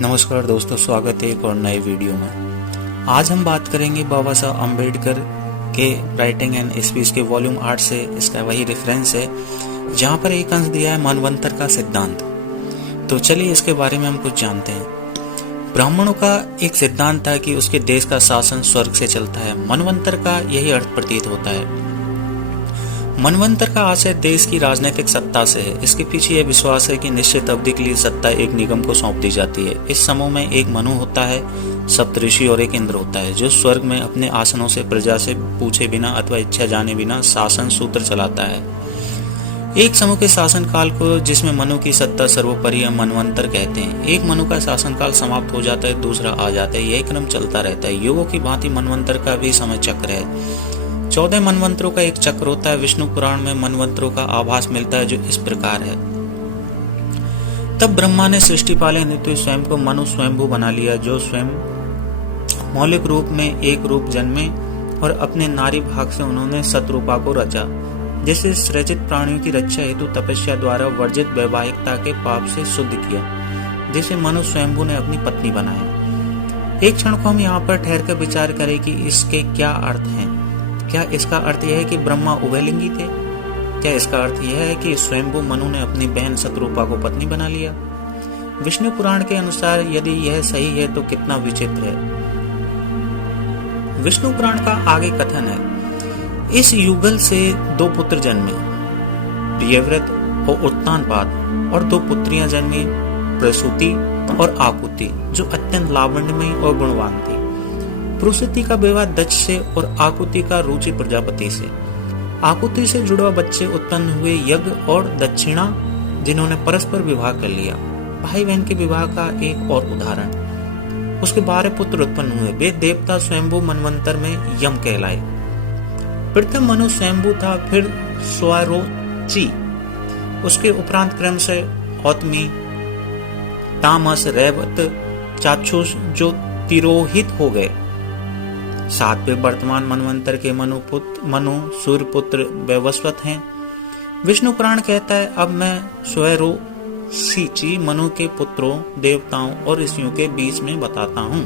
नमस्कार दोस्तों, स्वागत है एक और नए वीडियो में। आज हम बात करेंगे बाबा साहब अम्बेडकर के राइटिंग एंड स्पीच के वॉल्यूम 8 से। इसका वही रेफरेंस है जहाँ पर एक अंश दिया है मनवंतर का सिद्धांत। तो चलिए इसके बारे में हम कुछ जानते हैं। ब्राह्मणों का एक सिद्धांत था कि उसके देश का शासन स्वर्ग से चलता है। मनवंतर का यही अर्थ प्रतीत होता है। मनवंतर का आशय देश की राजनीतिक सत्ता से है। इसके पीछे यह विश्वास है कि निश्चित अवधि के लिए सत्ता एक निगम को सौंप दी जाती है। इस समूह में एक मनु होता है, सप्तऋषि और एक इंद्र होता है, जो स्वर्ग में अपने आसनों से प्रजा से पूछे बिना अथवा इच्छा जाने बिना शासन सूत्र चलाता है। एक समूह के शासन काल को, जिसमें मनु की सत्ता सर्वोपरि है, मनवंतर कहते हैं। एक मनु का शासन काल समाप्त हो जाता है, दूसरा आ जाता है। यही क्रम चलता रहता है। युगों की भांति मनवंतर का भी समय चक्र है। 14 मनवंतरों का एक चक्र होता है। विष्णु पुराण में मनवंतरों का आभास मिलता है, जो इस प्रकार है। तब ब्रह्मा ने सृष्टि पालन हेतु स्वयं को मनु स्वयंभू बना लिया, जो स्वयं मौलिक रूप में एक रूप जन्मे और अपने नारी भाग से उन्होंने सतरूपा को रचा, जिसे सृजित प्राणियों की रक्षा हेतु तपस्या द्वारा वर्जित वैवाहिकता के पाप से शुद्ध किया, जिसे मनु स्वयंभू ने अपनी पत्नी बनाया। एक क्षण को हम यहाँ पर ठहर कर विचार करें कि इसके क्या अर्थ हैं। क्या इसका अर्थ यह है कि ब्रह्मा उभयलिंगी थे? क्या इसका अर्थ यह है कि स्वयंभू मनु ने अपनी बहन सतरूपा को पत्नी बना लिया? विष्णु पुराण के अनुसार यदि यह सही है तो कितना विचित्र है। विष्णु पुराण का आगे कथन है, इस युगल से 2 पुत्र जन्मे, प्रियव्रत और उत्तानपाद, और 2 पुत्रियां जन्मी, प्रसूति और आकुति, जो अत्यंत लावण्यमयी और गुणवान थी। प्रसूति का विवाह दक्ष से और आकुति का रुचि प्रजापति से। आकुति से जुड़वा बच्चे उत्पन्न हुए यज्ञ और दक्षिणा, जिन्होंने परस्पर विवाह कर लिया। भाई बहन के विवाह का एक और उदाहरण। उसके 12 पुत्र उत्पन्न हुए। वे देवता स्वयंभू मनवंतर में यम कहलाए। प्रथम मनु स्वयंभू था, फिर स्वरोचि, उसके उपरांत क्रम से औतमी, तामस, रैवत, चाक्षुष, जो तिरोहित हो गए। 7वें वर्तमान मनवंतर के मनु सूर्यपुत्र वैवस्वत हैं। विष्णु पुराण कहता है, अब मैं स्वरोचि मनु के पुत्रों, देवताओं और ऋषियों के बीच में बताता हूँ।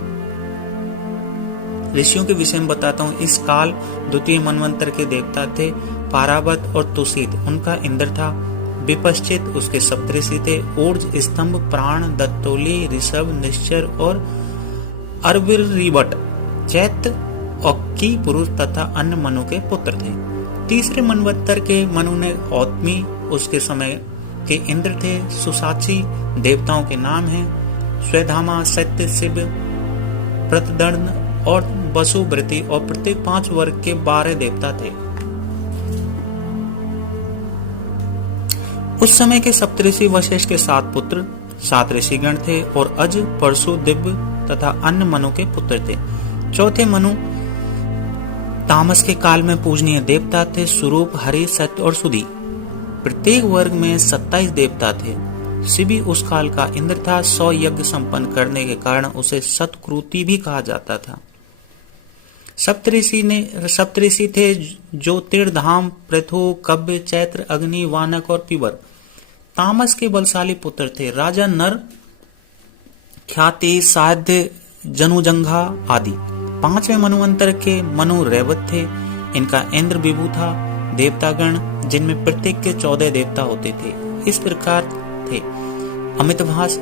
ऋषियों के विषय में बताता हूँ। इस काल द्वितीय मनवंतर के देवता थे पारावत और तुषित, उनका इंद्र था। विपश्चित उसके सप्तऋषि थे, ऊर्ज, स्तंभ, प्राण, दत्तोली, ऋषभ, निश्चर और अरविरिवट, चैत्र, औक्की पुरुष तथा अन्य मनु के पुत्र थे। तीसरे मनवंतर के मनु ने औतमी, उसके समय के इंद्र थे। सुसाची देवताओं के नाम हैं। स्वधामा, सत्य, शिव, प्रतदर्न और वसुवृति, और प्रत्येक 5 वर्ग के 12 देवता थे। उस समय के सप्तऋषि वशिष्ठ के 7 पुत्र, 7 ऋषिगण थे, और अज, परशु, दिव्य तथा अन्य मनु के पुत्र थे। चौथे मनु तामस के काल में पूजनीय देवता थे, स्वरूप, हरि, सत्य और सुधि। प्रत्येक वर्ग में 27 देवता थे। शिवी उस काल का इंद्र था। 100 यज्ञ संपन्न करने के कारण उसे सतकृति भी कहा जाता था। सप्तऋषि थे, जो तीर्थधाम, पृथु, कव्य, चैत्र, अग्नि, वानक और पिबर। तामस के बलशाली पुत्र थे, राजा नर, ख्याति, साध्य, जनुजंघा आदि। 5वें मनवंतर के मनु रैवत थे। इनका इंद्र विभु था। देवतागण, जिनमें प्रत्येक के 14 देवता होते थे, इस प्रकार थे: अमितभास,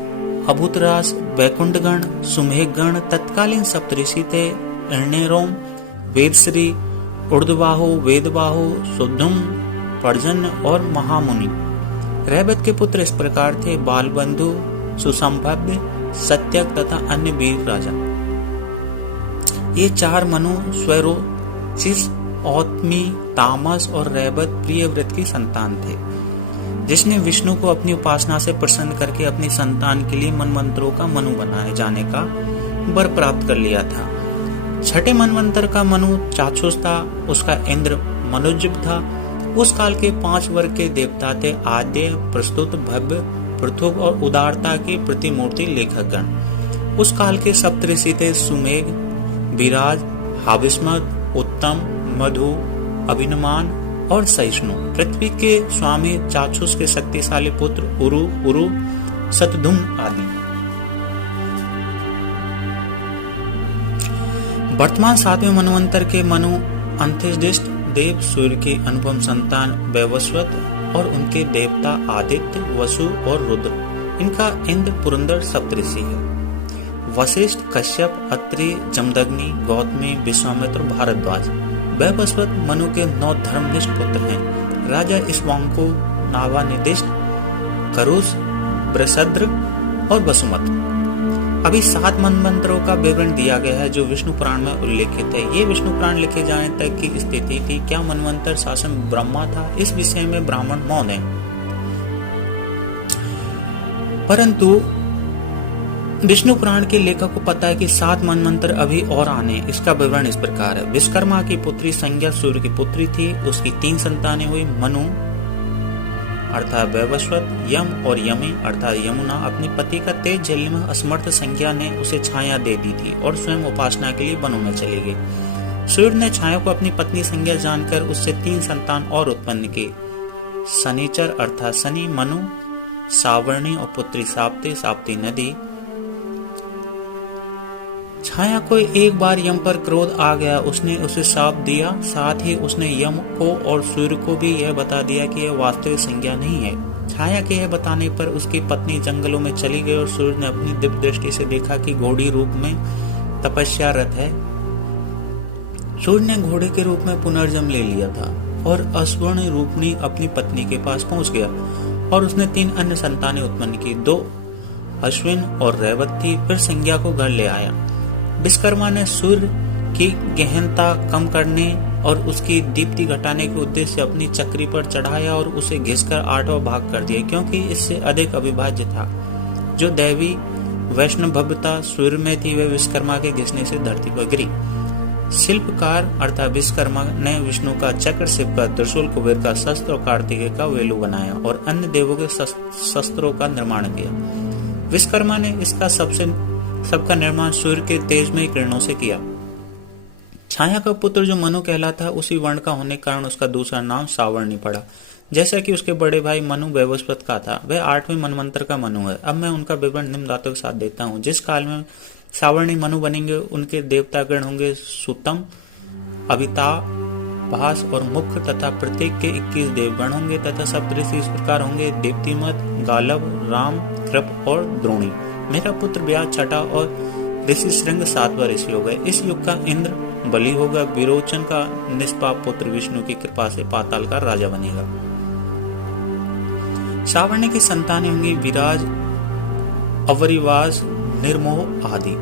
अभूतरास, वैकुंठगण, सुमेघगण। तत्कालीन सप्तऋषि थे अर्णेरोम, वेदश्री, ऊर्ध्वबाहु, वेदबाहु, सुद्धुम, पर्जन्य और महामुनि। रैवत के पुत्र इस प्रकार थे: बालबंधु, सुसंभव्य, सत्यक तथा अन्य वीर राजा। ये 4 मनु स्वरोचिस, औतमी, तामस और रैवत प्रियव्रत की संतान थे, जिसने विष्णु को अपनी उपासना से प्रसन्न करके अपनी संतान के लिए मनवंतरों का मनु बनाए जाने का वर प्राप्त कर लिया था। 6ठे मनवंतर का मनु चाक्षुष था। उसका इंद्र मनुजब था। उस काल के 5 वर्ग के देवता थे: आद्य, प्रस्तुत, भव्य, पृथुक और उदारता के प्रतिमूर्ति लेखकगण। उस काल के सप्तऋषि थे: सुमेघ, विराज, हाविस्मत, उत्तम, मधु, अभिनमान और सहिष्णु। पृथ्वी के स्वामी चाक्षुष के शक्तिशाली पुत्र उरु, सतधुम आदि। वर्तमान 7वें मनवंतर के मनु अंत्येष्टि देव सूर्य की अनुपम संतान वैवस्वत और उनके देवता आदित्य, वसु और रुद्र। इनका इंद्र पुरंदर सप्तऋषि है। वशिष्ठ, कश्यप, अत्रि, जमदग्नि, गौतमी, विश्वामित्र, भारद्वाज। वैवस्वत मनु के 9 धर्मनिष्ठ पुत्र हैं। राजा इक्ष्वाकु, नाभानिदिष्ट, करुष, वृषद्र और वसुमत। अभी 7 मनवंतरों का विवरण दिया गया है जो विष्णु पुराण में उल्लेखित है। ये विष्णु पुराण लिखे जाने तक की स्थिति थी। क्या मनवंतर शासन ब्रह्मा था? इस विषय में ब्राह्मण मौन है। परंतु विष्णु पुराण के लेखक को पता है कि 7 मनवंतर अभी और आने। इसका विवरण इस प्रकार है। विश्वकर्मा की पुत्री संज्ञा सूर्य की पुत्री थी। उसकी 3 संतानें हुई। मनु अर्थात वैवस्वत, यम और यमी अर्थात यमुना। अपने पति का तेज झेलने में असमर्थ संज्ञा ने उसे छाया दे दी थी और स्वयं उपासना के लिए वनों में चली गई। सूर्य ने छाया को अपनी पत्नी संज्ञा जानकर उससे 3 संतान और उत्पन्न की। शनिचर अर्थात शनि, मनु, सावर्णी और पुत्री साप्ती, साप्ती नदी। छाया को एक बार यम पर क्रोध आ गया। उसने उसे शाप दिया। साथ ही उसने यम को और सूर्य को भी यह बता दिया कि यह वास्तविक संज्ञा नहीं है। छाया के यह बताने पर उसकी पत्नी जंगलों में चली गई और सूर्य ने अपनी दिव्य दृष्टि से देखा कि घोड़ी रूप में तपस्यारत है। सूर्य ने घोड़े के रूप में पुनर्जन्म ले लिया था और अश्विनी रूपनी अपनी पत्नी के पास पहुंच गया और उसने 3 अन्य संतानें उत्पन्न की। 2 अश्विन और रेवती। फिर संज्ञा को घर ले आया। विश्वकर्मा ने सूर्य की गहनता कम करने और उसकी दीप्ति घटाने के उद्देश्य से अपनी चक्री पर चढ़ाया और उसे घिसकर 8वां भाग कर दिया, क्योंकि इससे अधिक अविभाज्य था। जो दैवी वैष्णवभव्यता सूर्य में थी वह विश्वकर्मा के घिसने से धरती पर गिरी। शिल्पकार अर्थात विश्वकर्मा ने विष्णु का चक्र, शिव का त्रिशूल, कुबेर का शस्त्र और कार्तिकेय का वेलू बनाया और अन्य देवों के शस्त्रों का निर्माण किया। विश्वकर्मा ने इसका सबका निर्माण सूर्य के तेजमय किरणों से किया। छाया का पुत्र जो मनु कहलाता है उसी वर्ण का होने के कारण उसका दूसरा नाम सावर्णी पड़ा, जैसा कि उसके बड़े भाई मनु वैवस्वत का था। वह 8वें मनवंतर का मनु है। अब मैं उनका विवरण निम्न दातों के साथ देता हूँ। जिस काल में सावर्णी मनु बनेंगे उनके देवतागण होंगे सुतम, अभिताभ, भास और मुख्य तथा प्रत्येक के 21 देवगण होंगे तथा सप्तऋषि इस प्रकार होंगे: दीप्तिमत, गालव, राम, कृप और द्रोणी। मेरा पुत्र व्यास छठा और ऋषि श्रृंग 7वां ऋषि होगा। इस युग का इंद्र बलि होगा। विरोचन का निष्पाप पुत्र विष्णु की कृपा से पाताल का राजा बनेगा। सावर्णी की संतानें होंगी विराज, अवरिवाज, निर्मोह आदि।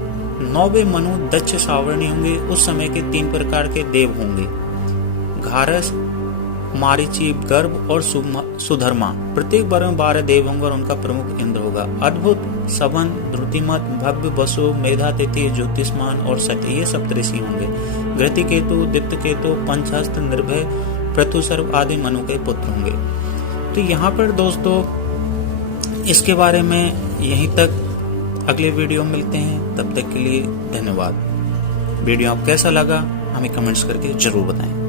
9वें मनु दक्ष सावर्णी होंगे। उस समय के 3 प्रकार के देव होंगे: घारस, मारीची, गर्भ और सुधर्मा। प्रत्येक वर्ग में 12 देव होंगे और उनका प्रमुख इंद्र होगा। अद्भुत, सबन, ध्रुतिमत, भव्य, वसु, मेधातिथि, ज्योतिष्मान और सत्य ये सप्तऋषि होंगे। घृतिकेतु, दीप्तकेतु, पंचहस्त, निर्भय, पृथुसर्व आदि मनु के पुत्र होंगे। तो यहाँ पर दोस्तों इसके बारे में यहीं तक। अगले वीडियो में मिलते हैं। तब तक के लिए धन्यवाद। वीडियो आप कैसा लगा हमें कमेंट्स करके जरूर बताएं।